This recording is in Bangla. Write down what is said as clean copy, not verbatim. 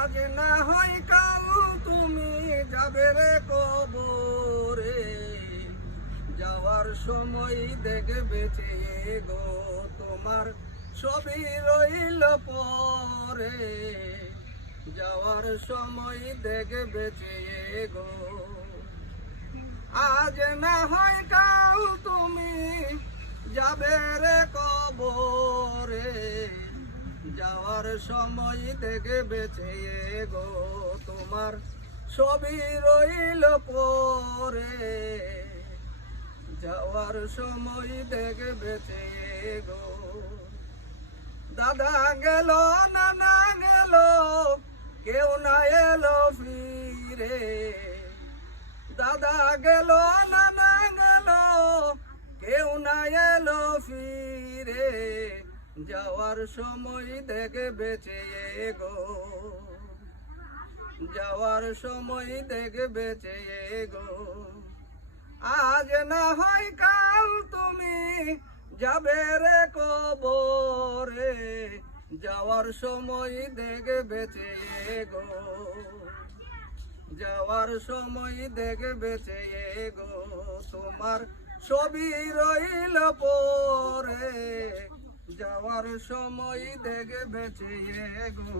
আজ না হয় কাল তুমি যাবে রে কবরে, যাওয়ার সময় দেখবে চেয়ে গো তোমার ছবি রইল পরে, যাওয়ার সময় দেখবে চেয়ে গো। আজ না হয় কাল তুমি যাবে রে কবরে, যাওয়ার সময় দেখবে চেয়ে গো তোমার ছবি রইল পরে, যাওয়ার সময় দেখবে চেয়ে গো। দাদা গেল নানা গেল কেউ না এলো ফিরে, দাদা গেল নানা গেল কেউ না এলো ফিরে, যাওয়ার সময় দেখবে চেয়ে গো, যাওয়ার সময় দেখবে চেয়ে গো। আজ না হয় কাল তুমি যাবে রে কবরে, যাওয়ার সময় দেখবে চেয়ে গো, যাওয়ার সময় দেখবে চেয়ে গো তোমার ছবি রইল পরে, যাওয়ার সময় দেখবে চেয়ে গো।